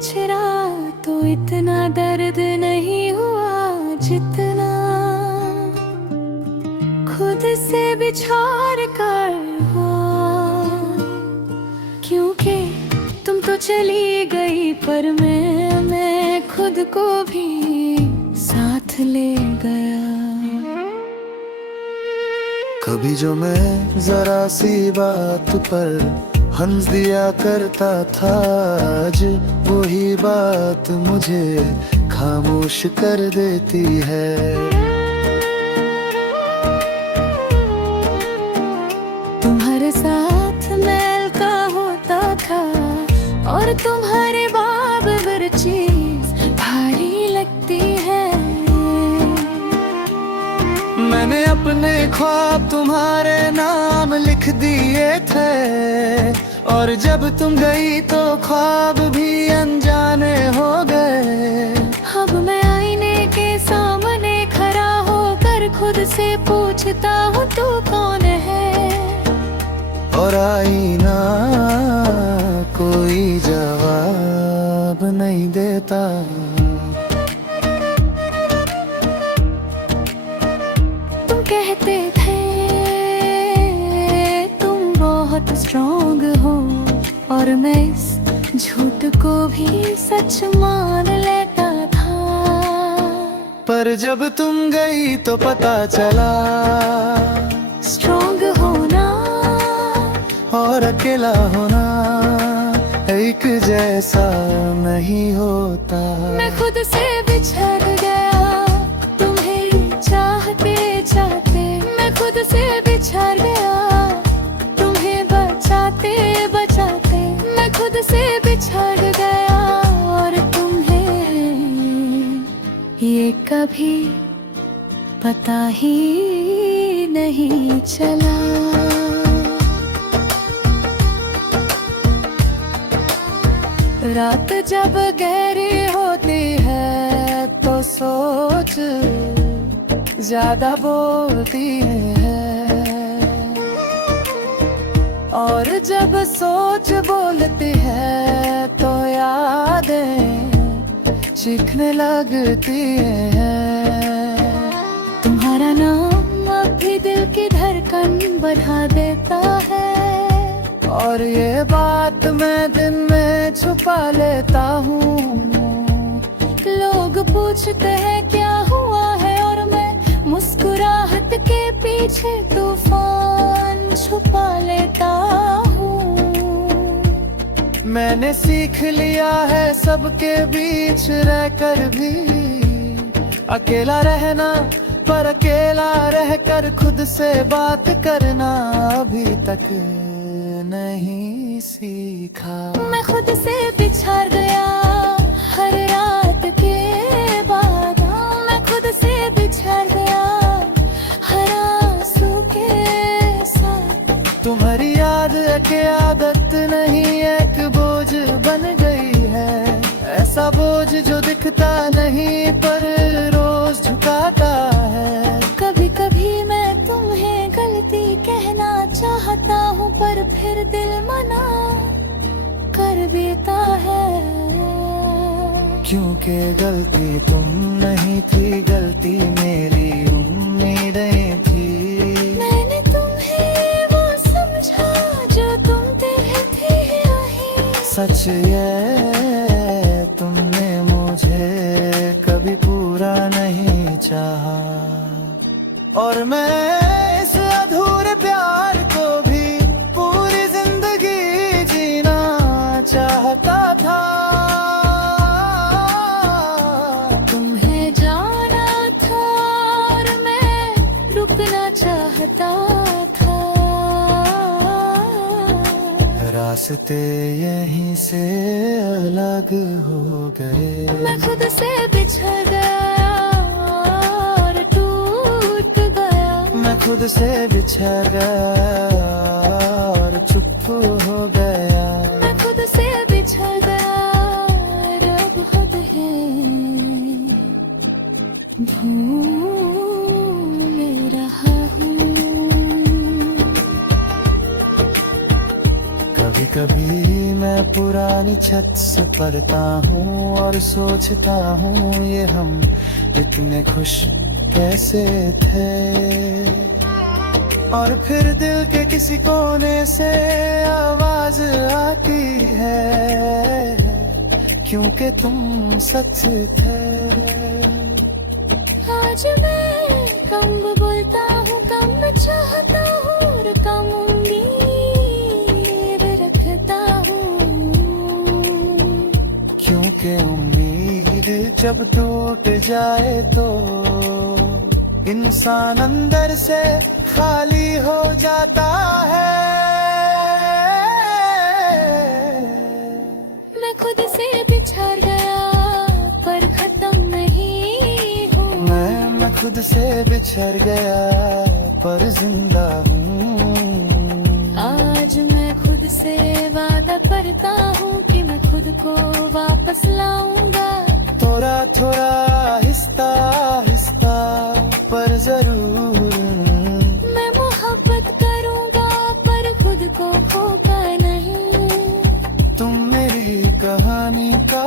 बिछड़ा तो इतना दर्द नहीं हुआ जितना खुद से बिछाड़ कर हुआ। क्योंकि तुम तो चली गई पर मैं खुद को भी साथ ले गया। कभी जो मैं जरा सी बात पर हंस दिया करता था, आज वही बात मुझे खामोश कर देती है। तुम्हारे साथ मैल का होता था और तुम्हारे बाब हर चीज भारी लगती है। मैंने अपने ख्वाब तुम्हारे नाम लिख दिए थे और जब तुम गई तो ख्वाब भी अनजाने हो गए। अब मैं आईने के सामने खड़ा होकर खुद से पूछता हूँ तू कौन है, और आईना कोई जवाब नहीं देता। तुम कहते थे तुम बहुत स्ट्रॉन्ग हो और मैं इस झूठ को भी सच मान लेता था। पर जब तुम गई तो पता चला स्ट्रॉन्ग होना और अकेला होना एक जैसा नहीं होता। मैं खुद से बिछड़ गया तुम्हें चाहते चाहते, मैं खुद से बिछड़ गया तुम्हें बचाते बचाते, मैं खुद से बिछड़ गया और तुम्हें ये कभी पता ही नहीं चला। रात जब गहरी होती है तो सोच ज्यादा बोलती है, और जब सोच बोलती है तो यादें चीखने लगती है। तुम्हारा नाम अब भी दिल की धड़कन बढ़ा देता है और ये बात मैं दिन में छुपा लेता हूँ। लोग पूछते हैं क्या हुआ है और मैं मुस्कुराहट के पीछे तूफान छुपा लेता हूँ। मैंने सीख लिया है सबके बीच रहकर भी अकेला रहना, पर अकेला रहकर खुद से बात करना अभी तक नहीं सीखा। मैं खुद से बिछड़ गया हर रात के बाद, मैं खुद से बिछड़ गया हर आंसू के साथ। तुम्हारी याद के आदत नहीं एक बोझ बन गई है, ऐसा बोझ जो दिखता नहीं पर रोज झुकाता है। कभी कभी मैं तुम्हें गलती कहना चाहता हूँ पर फिर दिल मना कर देता है। क्योंकि गलती तुम नहीं थी, गलती मेरी उम्मीदें थी। मैंने तुम्हें वो समझा जो तुम तेरे थे यही। सच ये तुमने मुझे कभी पूरा नहीं चाहा, और मैं इस अधूरे प्यार को भी पूरी जिंदगी जीना चाहता था। तुम्हें जाना था और मैं रुकना चाहता था। रास्ते यहीं से अलग हो गए। मैं खुद से बिछड़ गया और टूट गया। मैं खुद से बिछड़ गया और चुप हो गया। मैं खुद से बिछड़ गया और अब खुद है भूल रहा हूँ। कभी कभी मैं पुरानी छत से पढ़ता हूँ और सोचता हूँ ये हम इतने खुश कैसे थे। और फिर दिल के किसी कोने से आवाज आती है, क्योंकि तुम सच थे। आज मैं कम बोलता हूँ, कम चाहता हूँ और कम उम्मीद रखता हूँ, क्योंकि उम्मीद जब टूट जाए तो इंसान अंदर से खाली हो जाता है। मैं खुद से बिछड़ गया पर खत्म नहीं हूँ। मैं खुद से बिछड़ गया पर जिंदा हूँ। आज मैं खुद से वादा करता हूँ कि मैं खुद को वापस लाऊंगा। थोड़ा थोड़ा आहिस्ता आहिस्ता पर जरूर मैं मोहब्बत करूंगा पर खुद को खोकर नहीं। तुम मेरी कहानी का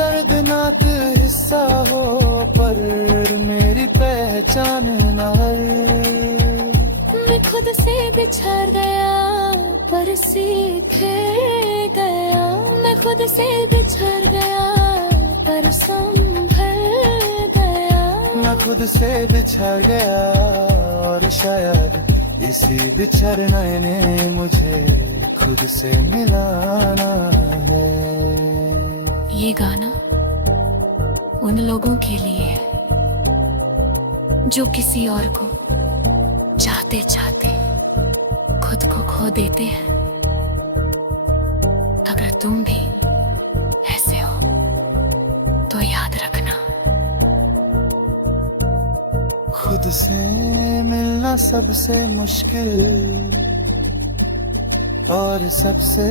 दर्दनाक हिस्सा हो पर मेरी पहचान न हो। मैं खुद से बिछड़ गया पर सीख गया। मैं खुद से बिछड़ गया पर संभल गया। मैं खुद से बिछड़ गया और शायद इसी बिछड़ने ने मुझे खुद से मिलाना है। ये गाना उन लोगों के लिए है जो किसी और को चाहते चाहते खुद को खो देते हैं। अगर तुम भी ऐसे हो तो याद रखना, खुद से मिलना सबसे मुश्किल और सबसे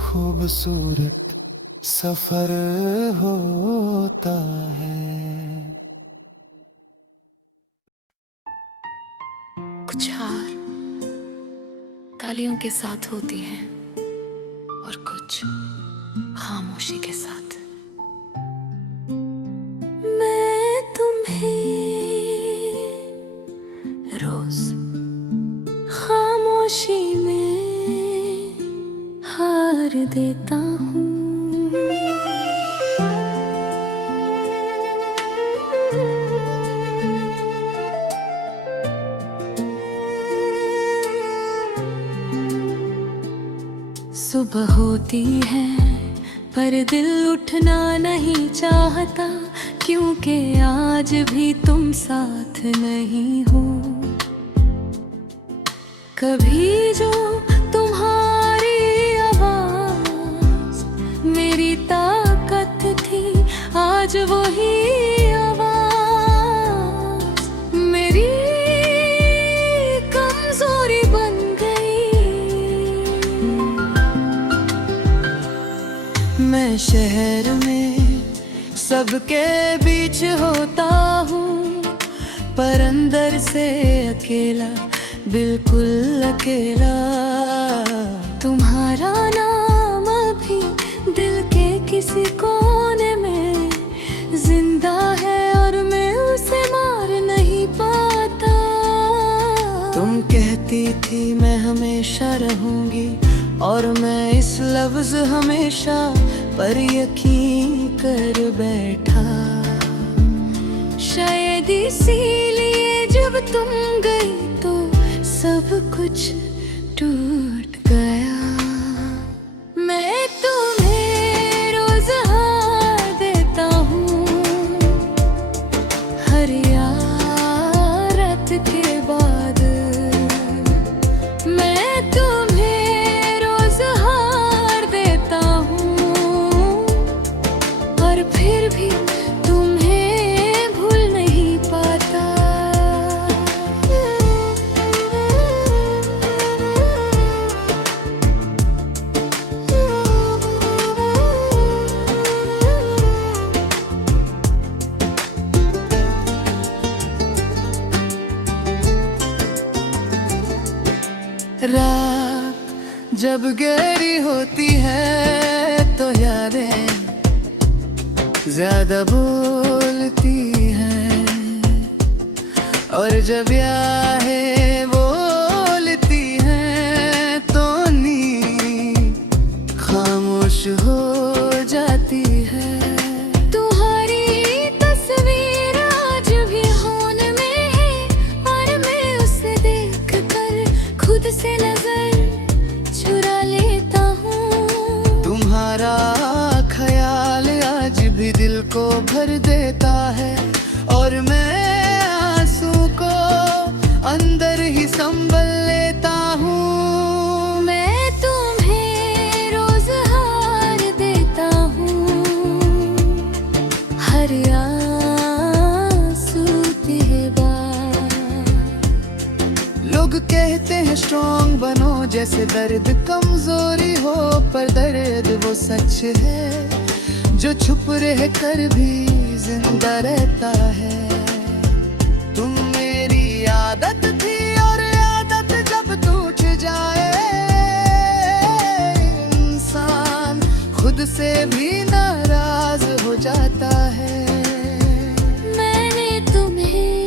खूबसूरत सफर होता है। कुछ हार तालियों के साथ होती हैं और कुछ खामोशी के साथ। मैं तुम्हें रोज खामोशी में हार देता हूँ। सुबह होती है पर दिल उठना नहीं चाहता, क्योंकि आज भी तुम साथ नहीं हो। कभी जो तुम्हारी आवाज मेरी ताकत थी, आज वही आवाज मेरी कमजोरी बन गई। मैं शहर में सबके बीच होता हूँ, पर अंदर से अकेला, बिल्कुल अकेला। तुम्हारा नाम अभी दिल के किसी कोने में जिंदा है और मैं उसे मार नहीं पाता। तुम कहती थी मैं हमेशा रहूंगी और मैं इस लफ्ज हमेशा पर यकीन कर बैठा। शायद इसीलिए जब तुम गई तो सब कुछ टूट गया। मैं तुम्हें रोज हार देता हूँ, हर यारत के बाद। मैं तुम्हें रोज हार देता हूँ और फिर भी तुम्हें भूल नहीं पाता। रात जब गहरी होती है तो यादें ज्यादा बोलती हैं, और जब यादें बोलती हैं तो नींद खामोश हो जाती है। तुम्हारी तस्वीर आज भी होन में है, और मैं उसे देखकर खुद से नजर चुरा लेता हूँ। तुम्हारा ख्याल आज भी दिल को भर देता है, और मैं आंसू को अंदर ही संभल लेता हूँ। मैं तुम्हें रोज हार देता हूँ, हर आंसू के बाद। लोग कहते हैं स्ट्रॉन्ग बनो, जैसे दर्द कमजोरी हो, पर दर्द वो सच है जो छुप रह कर भी जिंदा रहता है। तुम मेरी आदत थी, और आदत जब टूट जाए इंसान खुद से भी नाराज हो जाता है। मैंने तुम्हें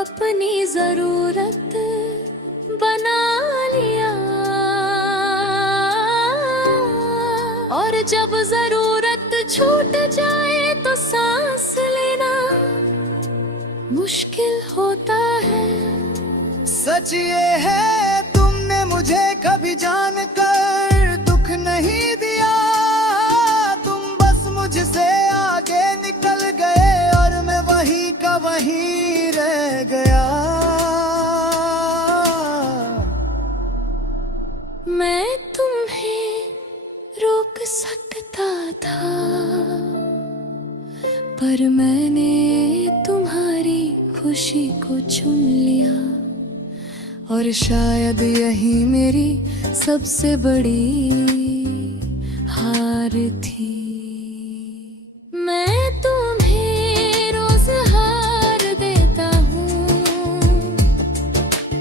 अपनी जरूरत बना लिया, और जब जरूरत छूट जाए तो सांस लेना मुश्किल होता है। सच ये है तुमने मुझे कभी जानकर दुख नहीं दिया, तुम बस मुझसे आगे निकल गए, और मैं वहीं का वहीं रह गया। मैं तुम्हें रोक सकता था, पर मैंने तुम्हारी खुशी को चुन लिया, और शायद यही मेरी सबसे बड़ी हार थी। मैं तुम्हें रोज हार देता हूँ,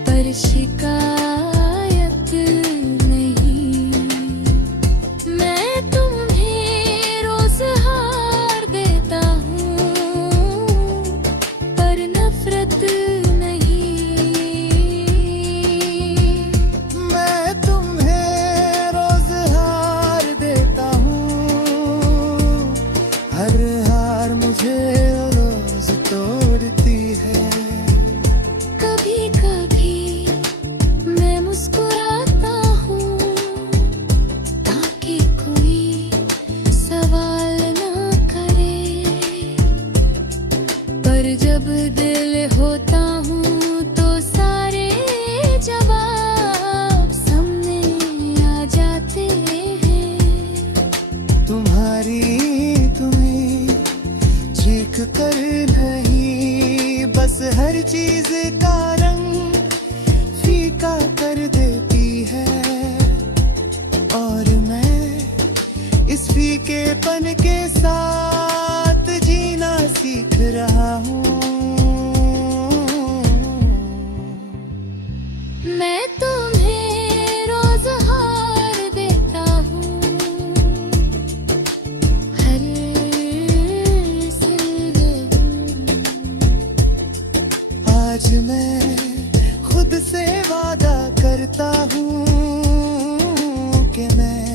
पर शिकायत नहीं। मैं तुम्हें रोज हार देता हूँ, पर नफरत नहीं। मैं तुम्हें रोज हार देता हूँ, हर हार मुझे रोज तोड़ती है। कभी कभी मैं मुस्कुराता हूँ, ताकि कोई सवाल ना करे, पर जब दिल होता हूँ तो सारे जवाब सामने आ जाते हैं। तुम्हें चीख कर नहीं, बस हर चीज का रंग फीका कर देती है, और मैं इस फीकेपन के साथ जीना सीख रहा हूँ। मैं तुम्हें रोज हार देता हूँ, हर आज मैं खुद से वादा करता हूँ कि मैं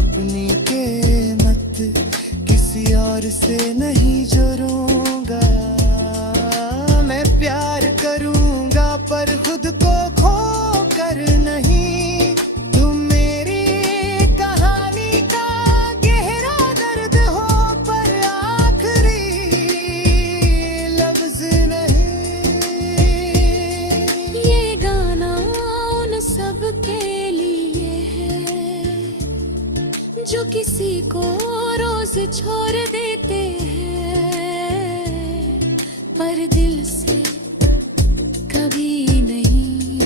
अपनी कीमत किसी और से नहीं जोड़ूंगा। मैं प्यार करूंगा पर खुद को खो कर नहीं। तुम मेरी कहानी का गहरा दर्द हो, पर आखिरी लफ्ज नहीं। ये गाना उन सब के लिए है जो किसी को रोज छोड़ देते हैं, पर दिल से कभी नहीं।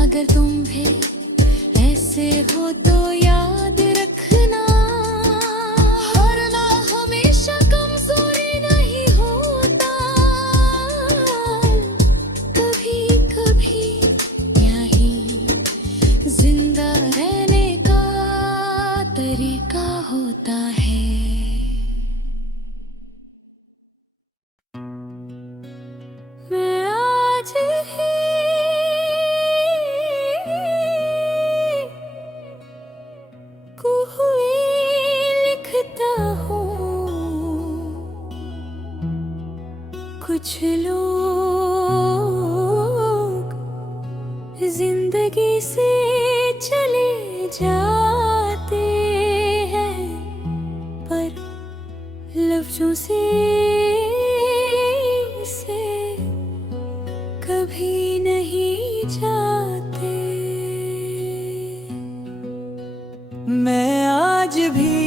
अगर तुम भी ऐसे हो तो याद रखना, हारना हमेशा कमजोरी नहीं होता। कभी कभी होता है। मैं आज ही कोई लिखता हूँ, कुछ लोग जिंदगी से चले जाते हैं, पर लफ्जों से कभी नहीं जाते। मैं आज भी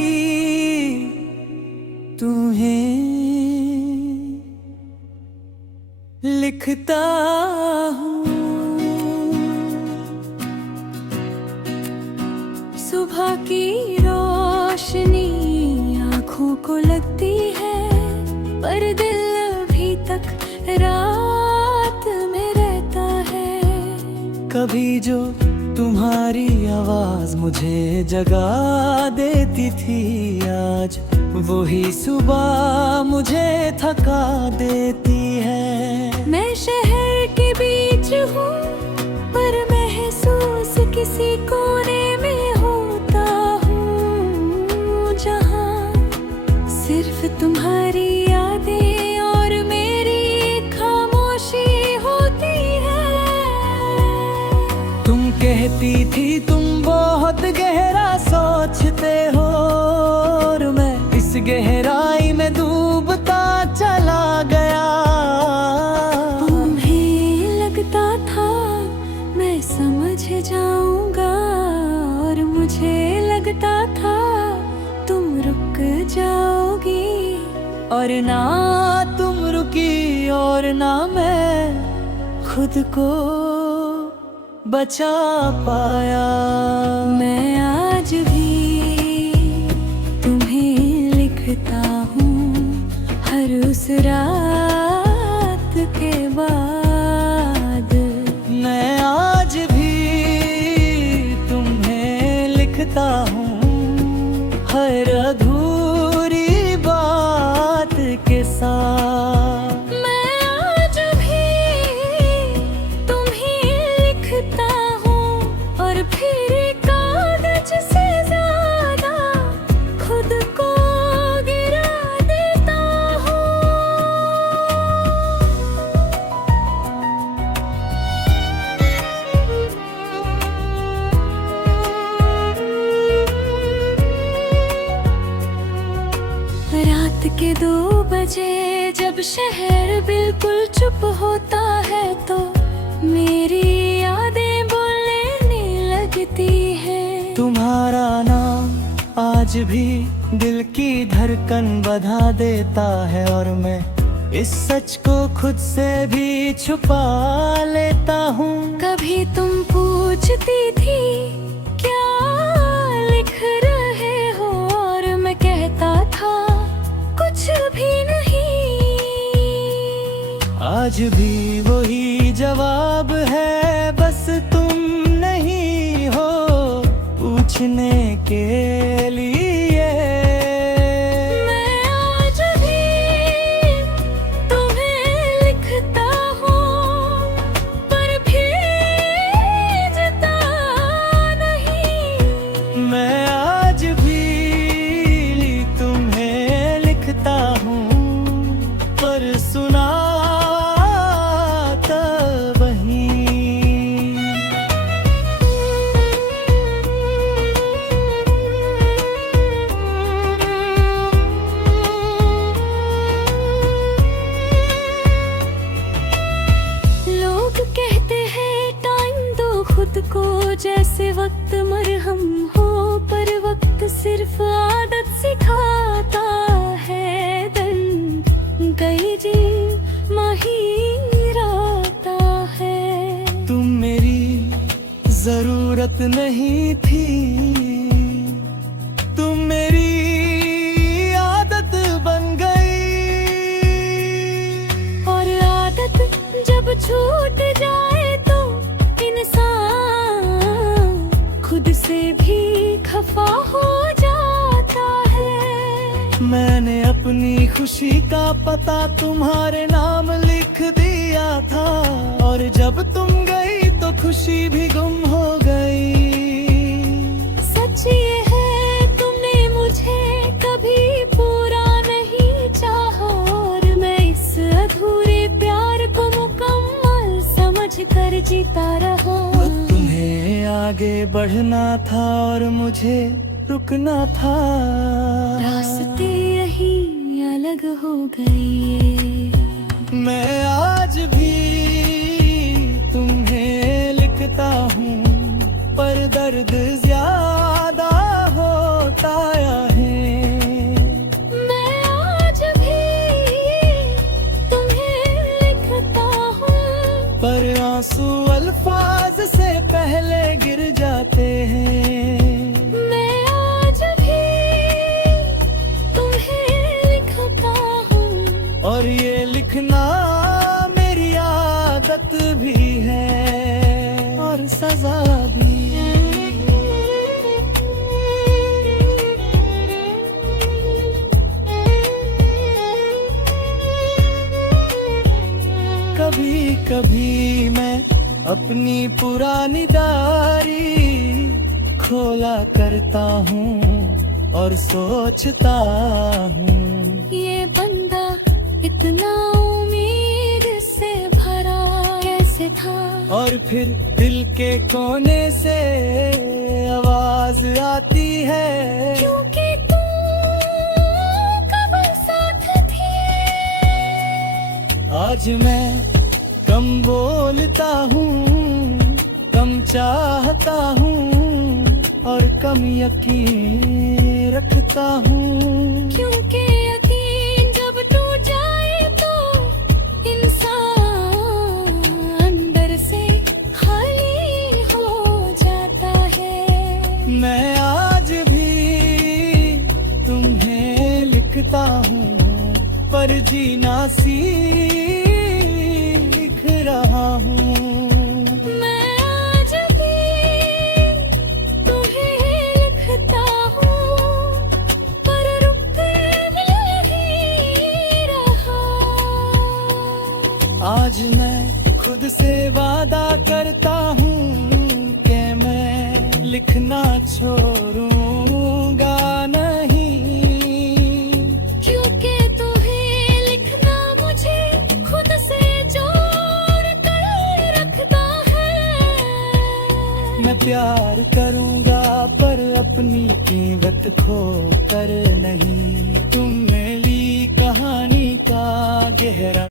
तुम्हें लिखता हूँ। सुबह की रोशनी आँखों को लगती है, पर दिल अभी तक रात में रहता है। कभी जो तुम्हारी आवाज मुझे जगा देती थी, आज वही सुबह मुझे थका देती है। मैं शहर के बीच हूँ, पर महसूस किसी कोने में होता हूँ, जहाँ सिर्फ तुम्हारी यादें और मेरी खामोशी होती है। तुम कहती थी तुम बहुत गहरा सोचते हो, और मैं इस गहराई में डूबता चला गया। तुम्हें लगता था मैं समझ जाऊंगा, और मुझे लगता था तुम रुक जाओगी, और ना तुम रुकी और ना मैं खुद को बचा पाया। मैं आज भी तुम्हें लिखता हूँ, हर उस रात के बाद। मैं आज भी तुम्हें लिखता हूँ, हर अधूरी बात के साथ। मैं आज भी तुम्हें लिखता हूँ, और फिर कागज से ज्यादा खुद को गिरा देता हूँ। रात के 2 बजे जब शहर बिल्कुल चुप होता है, तो मेरी यादें बोलने लगती है। तुम्हारा नाम आज भी दिल की धड़कन बढ़ा देता है, और मैं इस सच को खुद से भी छुपा लेता हूँ। कभी तुम पूछती थी क्या लिख रहे हो, और मैं कहता था कुछ भी नहीं। आज भी वही जवाब है, बस तुम नहीं हो पूछने के लिए। मैं आज भी तुम्हें लिखता हूँ, पर भेजता नहीं। मैं आज भी तुम्हें लिखता हूँ, पर सुनाता वही। लोग कहते हैं टाइम दो खुद को, जैसे वक्त मरहम हो, पर वक्त सिर्फ आदत सिखाता है। दिन गई जी माहिराता है। तुम मेरी जरूरत नहीं थी, तुम मेरी आदत बन गई। और आदत जब छूट जाए तो इंसान खुद से भी खफा हो जाता मैंने अपनी खुशी का पता तुम्हारे नाम लिख दिया था, और जब तुम गई तो खुशी भी गुम हो गई। सच ये है तुमने मुझे कभी पूरा नहीं चाहा, और मैं इस अधूरे प्यार को मुकम्मल समझ कर जीता रहा। तुम्हें आगे बढ़ना था और मुझे रुकना था, रास्ते यही अलग हो गए। मैं आज भी तुम्हें लिखता हूँ, पर दर्द ज्यादा होता है। मैं आज भी तुम्हें लिखता हूँ, पर आंसू अल्फाज से पहले गिर जाते हैं। मैं आज भी तुम्हें लिखता हूँ, और ये लिखना मेरी आदत भी है और सजा भी। कभी कभी मैं अपनी पुरानी डायरी खोला करता हूँ और सोचता हूँ, ये बंदा इतना उम्मीद से भरा कैसे था। और फिर दिल के कोने से आवाज आती है, क्योंकि तुम कब साथ थे। आज मैं कम बोलता हूँ, कम चाहता हूँ, और कम यकीन रखता हूँ। क्योंकि यकीन जब टूट जाए तो इंसान अंदर से खाली हो जाता है। मैं आज भी तुम्हें लिखता हूँ, पर जीना सीख रहा हूँ। मैं आज भी तुम्हें लिखता हूँ, पर रुक नहीं रहा। आज मैं खुद से वादा करता हूँ कि मैं लिखना छोड़ूंगा नहीं। क्योंकि तुम्हें लिखना मुझे खुद से जोड़ कर रखता है। मैं प्यार करूंगा पर अपनी कीमत खो कर नहीं। तुम मेरी कहानी का गहरा